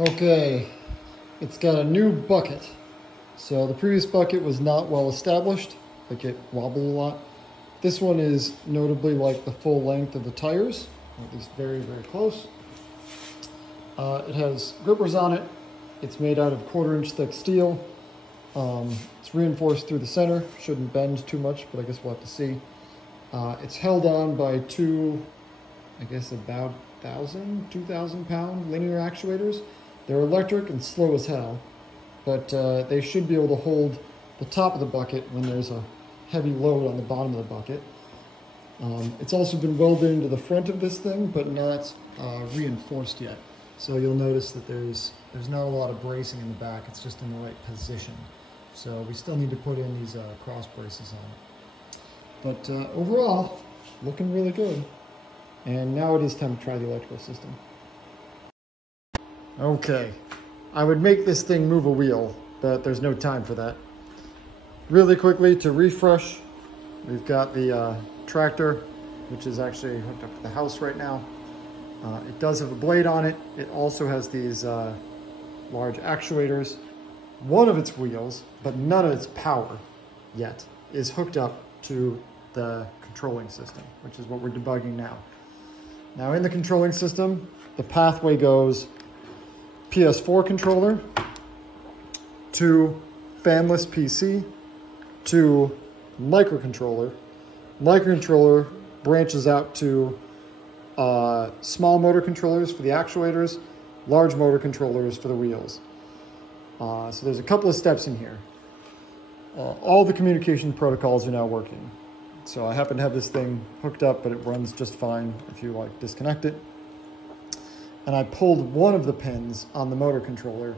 Okay, it's got a new bucket. So the previous bucket was not well established, like it wobbled a lot. This one is notably like the full length of the tires, or at least very, very close. It has grippers on it. It's made out of 1/4-inch thick steel. It's reinforced through the center. Shouldn't bend too much, but I guess we'll have to see. It's held on by two, I guess about 2,000 pound linear actuators. They're electric and slow as hell, but they should be able to hold the top of the bucket when there's a heavy load on the bottom of the bucket. It's also been welded into the front of this thing, but not reinforced yet. So you'll notice that there's not a lot of bracing in the back. It's just in the right position. So we still need to put in these cross braces on it. But overall, looking really good. And now it is time to try the electrical system. Okay, I would make this thing move a wheel, but there's no time for that. Really quickly, to refresh, we've got the tractor, which is actually hooked up to the house right now. It does have a blade on it. It also has these large actuators. One of its wheels, but none of its power yet, is hooked up to the controlling system, which is what we're debugging now. Now in the controlling system, the pathway goes PS4 controller to fanless PC to microcontroller. Microcontroller branches out to small motor controllers for the actuators, large motor controllers for the wheels. So there's a couple of steps in here. All the communication protocols are now working. So I happen to have this thing hooked up, but it runs just fine if you like disconnect it. And I pulled one of the pins on the motor controller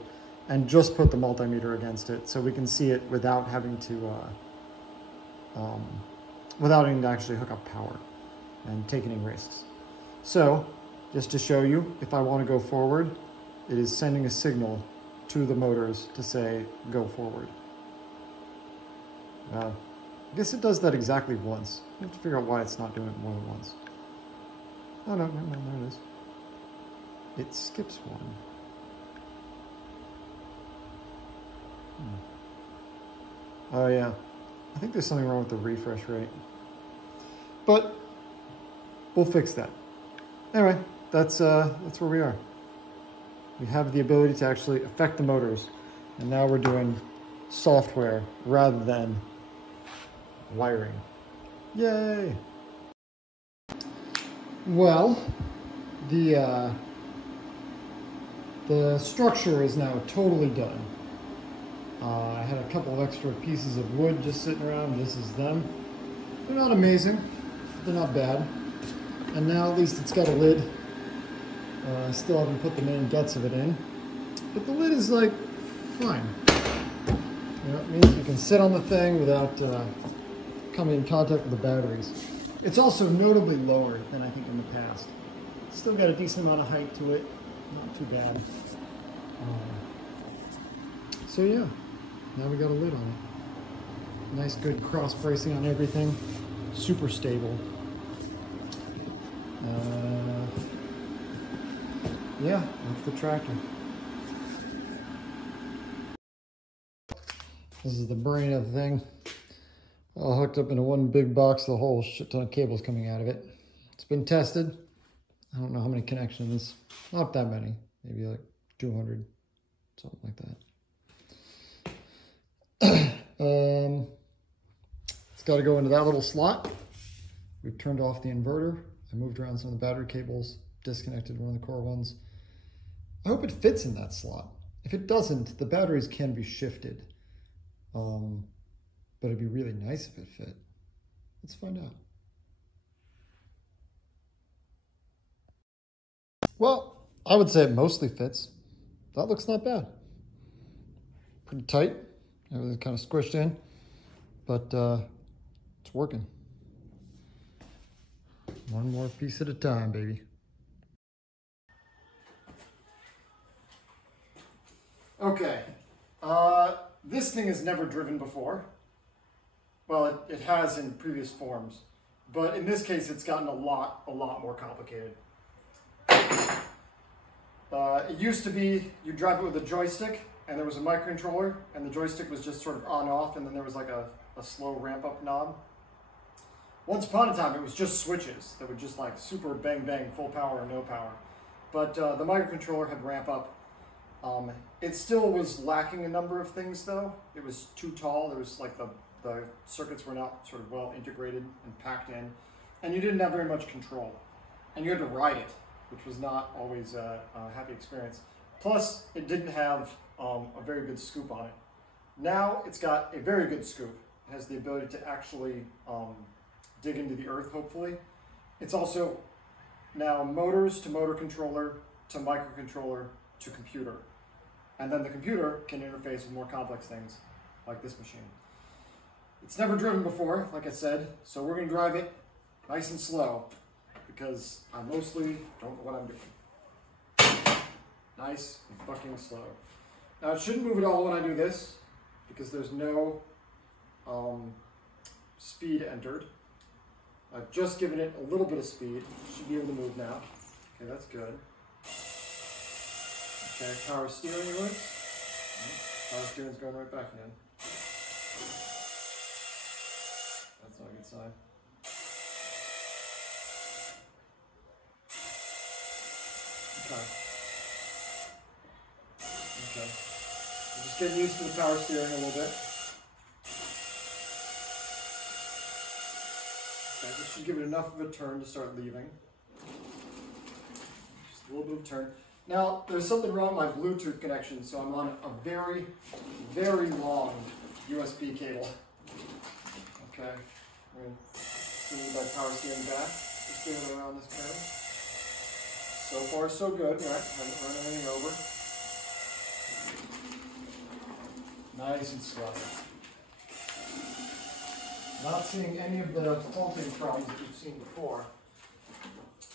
and just put the multimeter against it so we can see it without having to actually hook up power and take any risks. So just to show you, if I want to go forward, it is sending a signal to the motors to say, go forward. I guess it does that exactly once. I have to figure out why it's not doing it more than once. Oh no, never mind, there it is. It skips one. Oh yeah, I think there's something wrong with the refresh rate. But we'll fix that. Anyway, that's where we are. We have the ability to actually affect the motors, and now we're doing software rather than wiring. Yay! Well, the structure is now totally done. I had a couple of extra pieces of wood just sitting around. This is them. They're not amazing. They're not bad. And now at least it's got a lid. I still haven't put the main guts of it in. But the lid is like fine. You know, it means you can sit on the thing without coming in contact with the batteries. It's also notably lower than I think in the past. It's still got a decent amount of height to it. Not too bad. So yeah, now we got a lid on it. Nice good cross bracing on everything. Super stable. Yeah, that's the tractor. This is the brain of the thing. All hooked up into one big box, the whole shit ton of cables coming out of it. It's been tested. I don't know how many connections. Not that many. Maybe like 200, something like that. It's got to go into that little slot. We've turned off the inverter. I moved around some of the battery cables, disconnected one of the core ones. I hope it fits in that slot. If it doesn't, the batteries can be shifted. But it'd be really nice if it fit. Let's find out. Well, I would say it mostly fits. That looks not bad. Pretty tight. Everything's kind of squished in, but it's working. One more piece at a time, baby. Okay, this thing has never driven before. Well, it has in previous forms, but in this case, it's gotten a lot more complicated. It used to be you drive it with a joystick, and there was a microcontroller, and the joystick was just sort of on-off, and then there was like a slow ramp-up knob. Once upon a time, it was just switches that would just like super bang-bang, full power or no power. But the microcontroller had ramp-up. It still was lacking a number of things, though. It was too tall. There was like the circuits were not sort of well integrated and packed in, and you didn't have very much control. And you had to ride it, which was not always a happy experience. Plus, it didn't have a very good scoop on it. Now it's got a very good scoop. It has the ability to actually dig into the earth, hopefully. It's also now motors to motor controller to microcontroller to computer. And then the computer can interface with more complex things like this machine. It's never driven before, like I said, so we're going to drive it nice and slow because I mostly don't know what I'm doing. Nice and fucking slow. Now it shouldn't move at all when I do this because there's no speed entered. I've just given it a little bit of speed. It should be able to move now. Okay, that's good. Okay, power steering works. Power steering's going right back in. That's not a good sign. Okay. Okay. I'm just getting used to the power steering a little bit. Okay, this should give it enough of a turn to start leaving. Just a little bit of turn. Now, there's something wrong with my Bluetooth connection, so I'm on a very, very long USB cable. Okay, I'm going to see my power steering back. Just give it around this curve. So far, so good, right? Haven't run anything over. Nice and slow. Not seeing any of the faulting problems that we've seen before.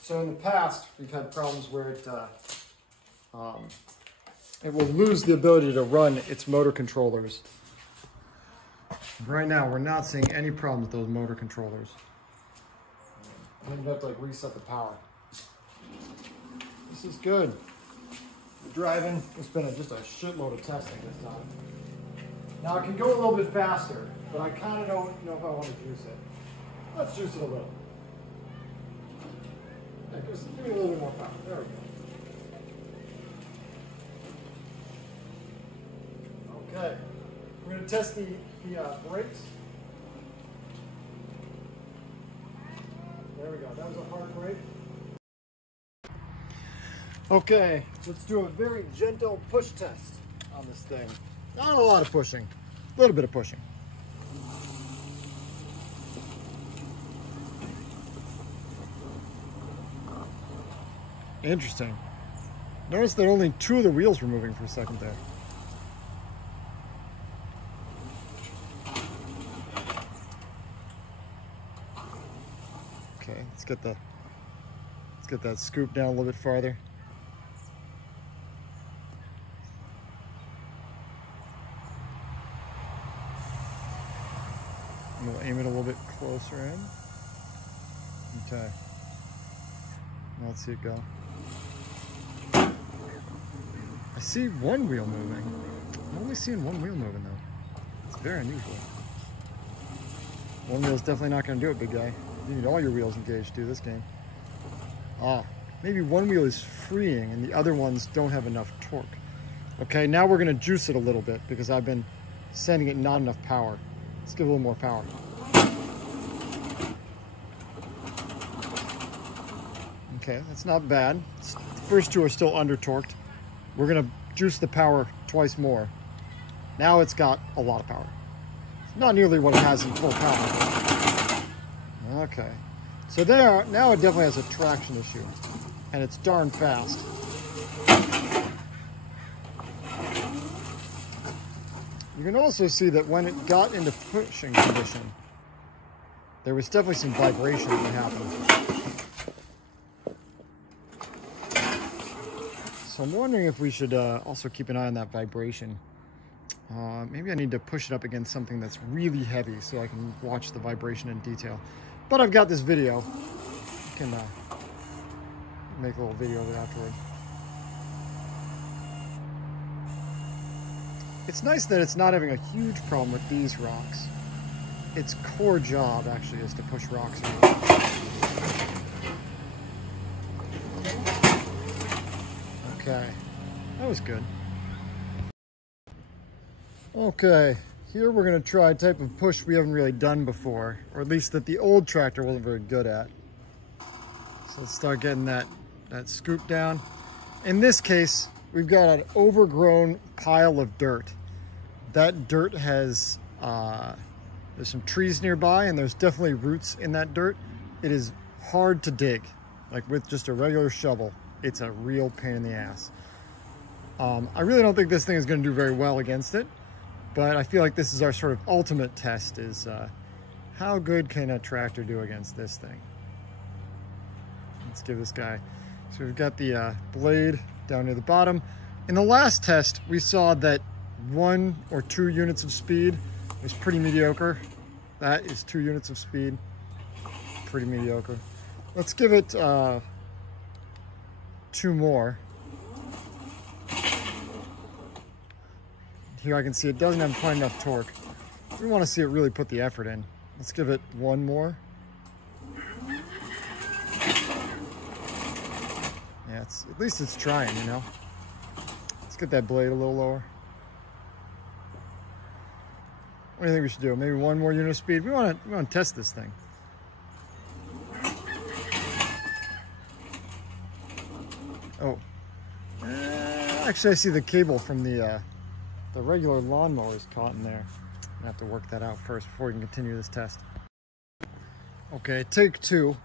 So in the past, we've had problems where it will lose the ability to run its motor controllers. Right now, we're not seeing any problems with those motor controllers. I'm going to have to like reset the power. This is good. We're driving. It's been just a shitload of testing this time. Now it can go a little bit faster, but I kind of don't know if I want to juice it. Let's juice it a little. Yeah, just give me a little bit more power. There we go. Okay. We're going to test the brakes. There we go. That was a hard brake. Okay, let's do a very gentle push test on this thing. Not a lot of pushing, a little bit of pushing. Interesting. Notice that only 2 of the wheels were moving for a second there. Okay, let's get that scoop down a little bit farther. And we'll aim it a little bit closer in. Okay. Now let's see it go. I see one wheel moving. I'm only seeing one wheel moving though. It's very unusual. One wheel's definitely not going to do it, big guy. You need all your wheels engaged to do this game. Ah, maybe one wheel is freeing and the other ones don't have enough torque. Okay, now we're going to juice it a little bit because I've been sending it not enough power. Let's give it a little more power. Okay, that's not bad. The first 2 are still under torqued. We're going to juice the power twice more. Now it's got a lot of power. It's not nearly what it has in full power. Okay, so there, now it definitely has a traction issue, and it's darn fast. You can also see that when it got into pushing condition, there was definitely some vibration that happened. So I'm wondering if we should also keep an eye on that vibration. Maybe I need to push it up against something that's really heavy so I can watch the vibration in detail. But I've got this video. I can make a little video of it afterward. It's nice that it's not having a huge problem with these rocks. Its core job actually is to push rocks around. Okay, that was good. Okay, here we're going to try a type of push we haven't really done before, or at least that the old tractor wasn't very good at. So let's start getting that scoop down. In this case, we've got an overgrown pile of dirt. That dirt has, there's some trees nearby and there's definitely roots in that dirt. It is hard to dig, like with just a regular shovel. It's a real pain in the ass. I really don't think this thing is going to do very well against it, but I feel like this is our sort of ultimate test, is how good can a tractor do against this thing? Let's give this guy, so we've got the blade down near the bottom. In the last test, we saw that 1 or 2 units of speed was pretty mediocre. That is 2 units of speed, pretty mediocre. Let's give it 2 more. Here I can see it doesn't have quite enough torque. We want to see it really put the effort in. Let's give it 1 more. Yeah, at least it's trying, you know. Let's get that blade a little lower. What do you think we should do? Maybe 1 more unit of speed? We want to test this thing. Oh. Actually, I see the cable from the regular lawnmower is caught in there. I have to work that out first before we can continue this test. Okay, take 2.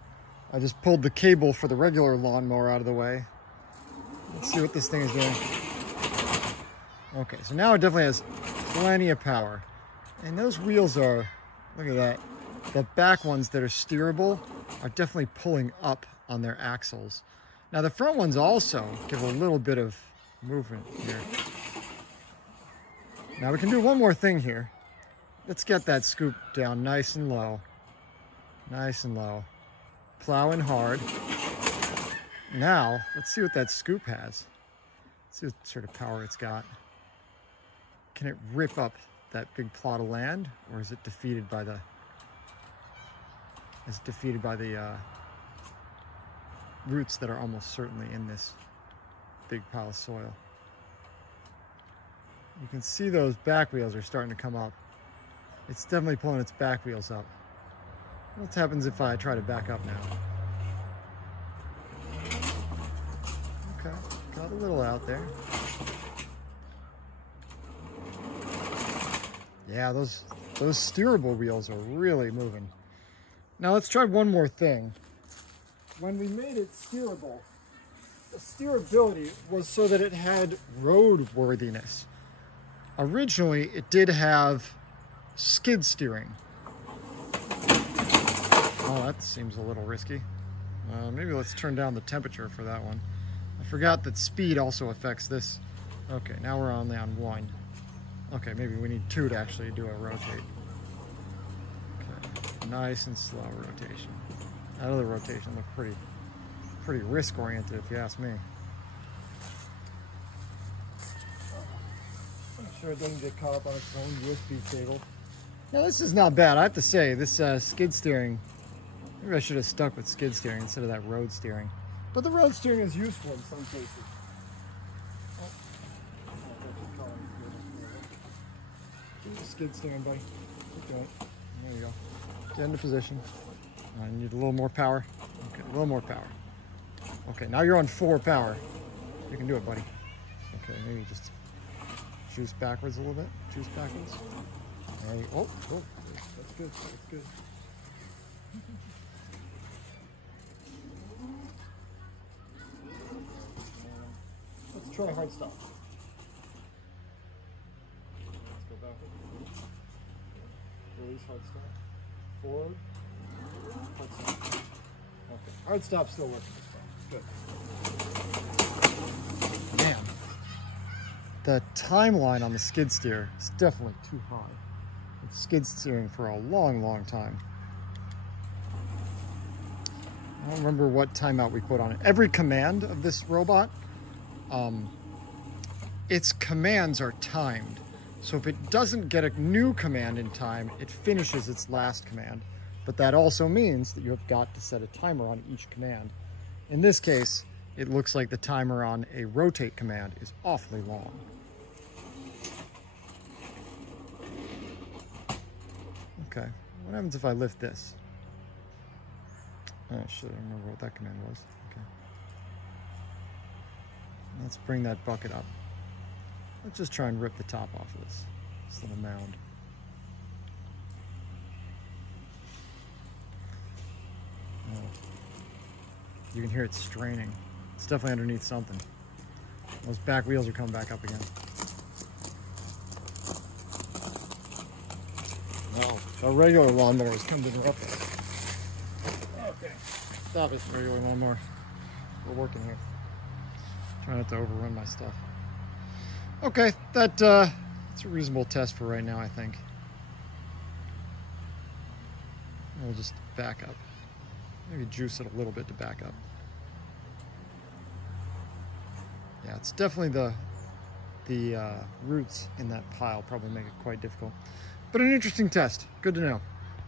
I just pulled the cable for the regular lawnmower out of the way. Let's see what this thing is doing. Okay, so now it definitely has plenty of power. And those wheels are, look at that. The back ones that are steerable are definitely pulling up on their axles. Now the front ones also give a little bit of movement here. Now we can do one more thing here. Let's get that scoop down nice and low. Nice and low. Plowing hard. Now, let's see what that scoop has. Let's see what sort of power it's got. Can it rip up that big plot of land, or is it defeated by the roots that are almost certainly in this big pile of soil? You can see those back wheels are starting to come up. It's definitely pulling its back wheels up. What happens if I try to back up now? Okay, got a little out there. Yeah, those steerable wheels are really moving. Now let's try one more thing. When we made it steerable, the steerability was so that it had roadworthiness. Originally, it did have skid steering. Oh, that seems a little risky. Maybe let's turn down the temperature for that one. I forgot that speed also affects this. Okay, now we're only on 1. Okay, maybe we need 2 to actually do a rotate. Okay, nice and slow rotation. That other rotation looked pretty risk-oriented, if you ask me. I'm sure it doesn't get caught up on its own USB cable. Now this is not bad. I have to say, this skid steering, maybe I should have stuck with skid steering instead of that road steering. But the road steering is useful in some cases. Do the skid steering, buddy. Keep going. There you go. Get into position. I need a little more power. Okay, a little more power. Okay, now you're on 4 power. You can do it, buddy. Okay, maybe just juice backwards a little bit. Juice backwards. There you go. Oh, that's good. That's good. Let's try hard stop. Let's go backwards. Release hard stop. Forward. Hard stop. Okay, hard stop still working this time. Good. Man, the timeline on the skid steer is definitely too high. It's skid steering for a long, long time. I don't remember what timeout we put on it. Every command of this robot, its commands are timed. So if it doesn't get a new command in time, it finishes its last command. But that also means that you have got to set a timer on each command. In this case, it looks like the timer on a rotate command is awfully long. Okay, what happens if I lift this? Oh shit, I don't remember what that command was. Okay. Let's bring that bucket up. Let's just try and rip the top off of this little mound. Oh. You can hear it straining. It's definitely underneath something. Those back wheels are coming back up again. No, a regular lawnmower has come to interrupt us. Okay, stop it, regular lawnmower. We're working here. Try not to overrun my stuff. Okay, that's a reasonable test for right now, I think. We'll just back up. Maybe juice it a little bit to back up. Yeah, it's definitely the roots in that pile probably make it quite difficult. But an interesting test. Good to know.